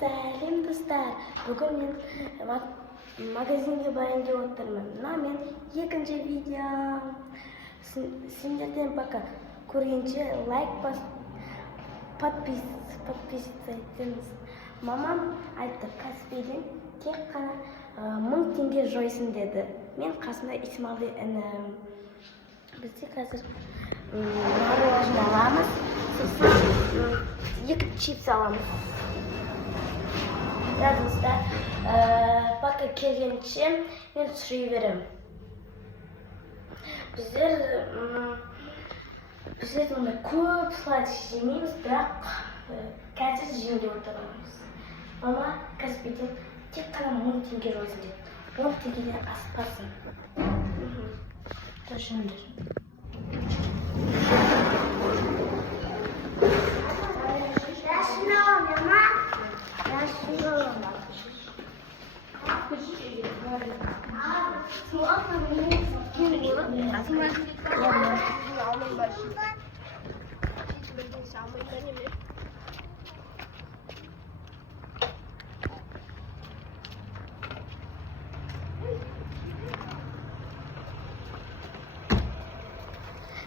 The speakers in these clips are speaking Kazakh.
Сәлем достар. Бүгін мен магазинге барайын деп отырмын. Мына мен екінші видео. Сендерден пока көргенше лайк подписываться етіңіз. Мамам айтты, Каспийден тек қана 1000 теңге жойсын деді. Мен қасында Исмалды інім. Бізде қазір мороженое аламыз, сосын 2 чипс аламыз. Достар, пока келгенше мен сұрай берем. Біздер ондай көп сладкий жемейміз, бірақ қазір жейін деп отырмыз. Мама Каспийден тек қана 1000 теңге жойсын деді. 10 теңгеден аспасын. Тұршыңдар.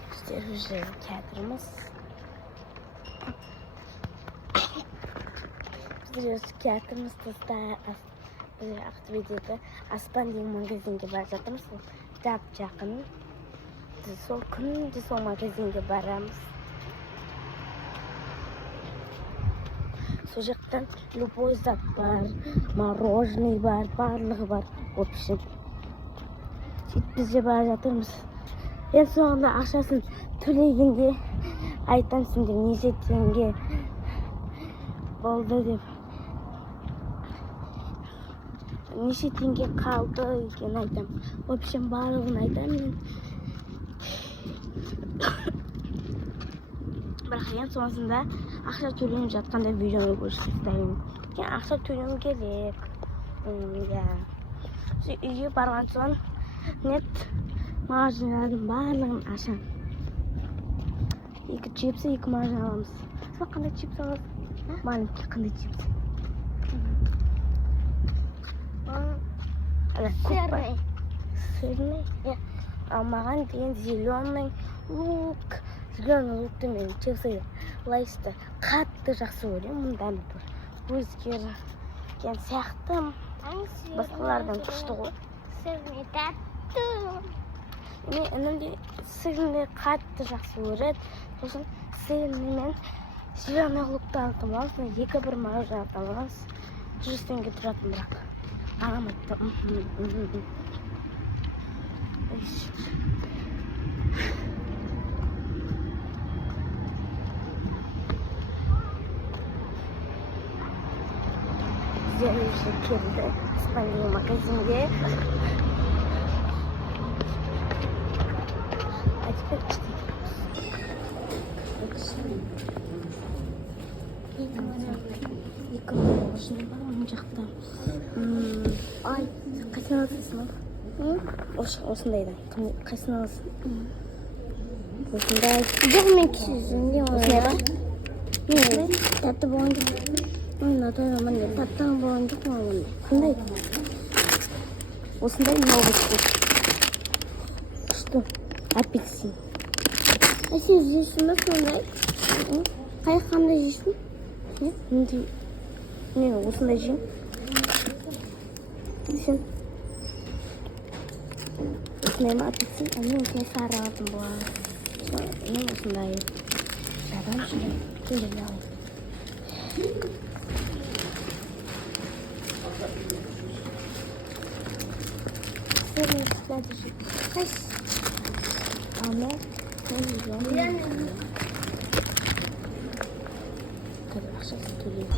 Біздер уже театрымыз. Біздер театрымыз Біз Ақтөбедегі Аспан деген магазинге барып жатырмыз. Жақын. Сол күнде сол магазинге барамыз. Сол жақтан любой зат бар, мороженое бар, барлығы бар. В общем, біз де барып жатырмыз. Ең соңында ақшасын төлегенде айтам сендер неше теңге болды деп. Неше теңге қалды екен айтам. В общем, барлығын айтам мен. Бірақ ең соңында ақша төленіп жатқанда видеоны көрсетейін. Ақша төлеу керек. Үйге барған соң нет мороженелердің барлығын ашам. 2 чипсы, 2 мороженое аламыз. Сен қандай чипс аласың? Маленький қандай чипс? Сырный. Сырный? А маған деген зеленый лук. Зеленый лукты мен чипсы лайсты қатты жақсы көремін. Мұндан бір өзгерген сияқты. Басқалардан күшті ғой. Сырный тәтті. Мен інімде сырный қатты жақсы көреді. Сосын сырный мен зеленый лукты алдым аламыз. 2 мороженое аламыз. 100 теңге тұратын бірақ. Аламатты. Біздер уже келді Аспан деген магазинге. Теперь іште кіреміз. 2 мороженое бар оң жақта. Ай, қайсын аласың? Осындайдан. Қайсын аласың? Осындай. Жоқ, мен кісізінде Осындай ба? тәтті болған жоқ. Мен атайламын деп. Тәтті болған жоқ ма ондай? Қандай? Осындай новости. Что? Апельсин. Сен жейсің бе сондай? Қандай жейсің? Мен осындай жеймін. Сен осындай ма апельсин? Мен осындай сары алатын болам. Мен осындай жадам жүрем. Келден алайын. Сырный қысылады жеймін. Қайс? Ал мен жеймін. Ақшасын төлейді.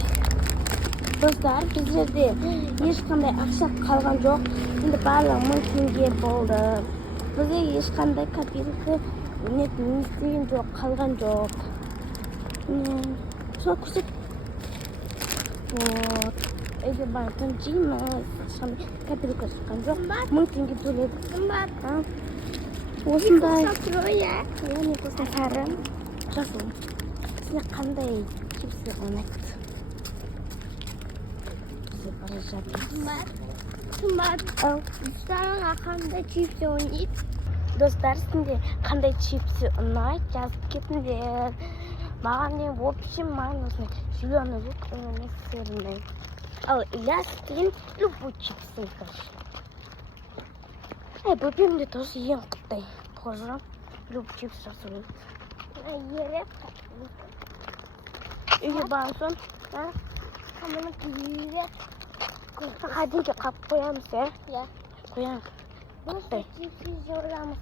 Достар, біздерде ешқандай ақша қалған жоқ. Енді барлығы 1000 теңге болды. Бізде ешқандай копейка не істеген жоқ, қалған жоқ. Сол көрсет. Үйге баратын жейміз. Ешқандай копейка шыққан жоқ. 1000 теңге төледік. Осындай. Мен сары. Жасыл. Сізге қандай чипсы ұнайды? жазышады. Қымбат. Достарың қандай чипсы ойнайды? Достар, сізде қандай чипсы ұнайды, жазып кетіңдер. Маған не, в общем, маған осындай зеленый лук не сырный. Ал Ильяс деген любой чипсы, короче. Бөпем де тоже ең қытай. Тоже любой чипс жасап Ереп. үйге барған соң, Қамыны киіп. қадимге қап қоямыз, Иә. қоямыз. Достар чипсы жорамыз.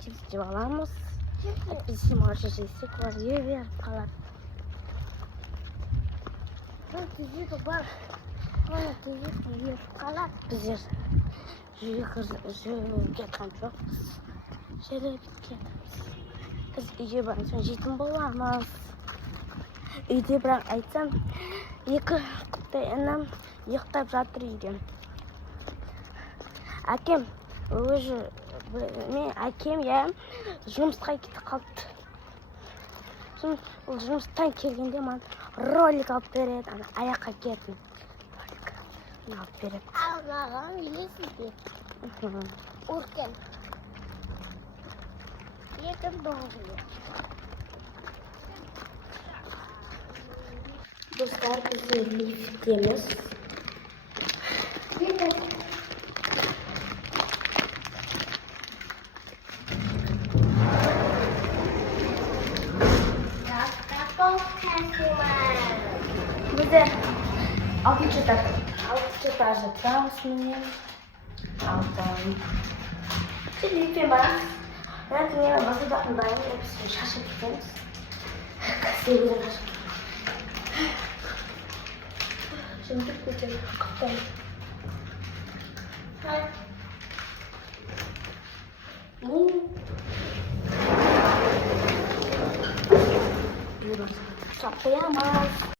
Чипс жеп аламыз. Біз маржа жесек, олар еріп қалады. Түзіп бар. Оны түзіп еріп қалады. Біздер жүріп кеткен жоқпыз. Жүріп кеткенбіз. Біз үйге барған соң жетім боламыз. Үйде бірақ айтсам, екі қытай інім ұйықтап жатыр үйде. Әкем жұмысқа кетіп қалды. Ол жұмыстан келгенде маған ролик алып береді, аяққа киетін ролик алып береді. Ал маған білесіз бе? Өркен. Екі доғылы. Достар, біз лифттеміз. Бізде 6-шы этаждамыз міне. Лифтпен барамыз. Таңертең базардан дайын, біз шашып кетеміз. Сегізden шашып. Şimdi gidelim. Kaptayım. Saplayamaz.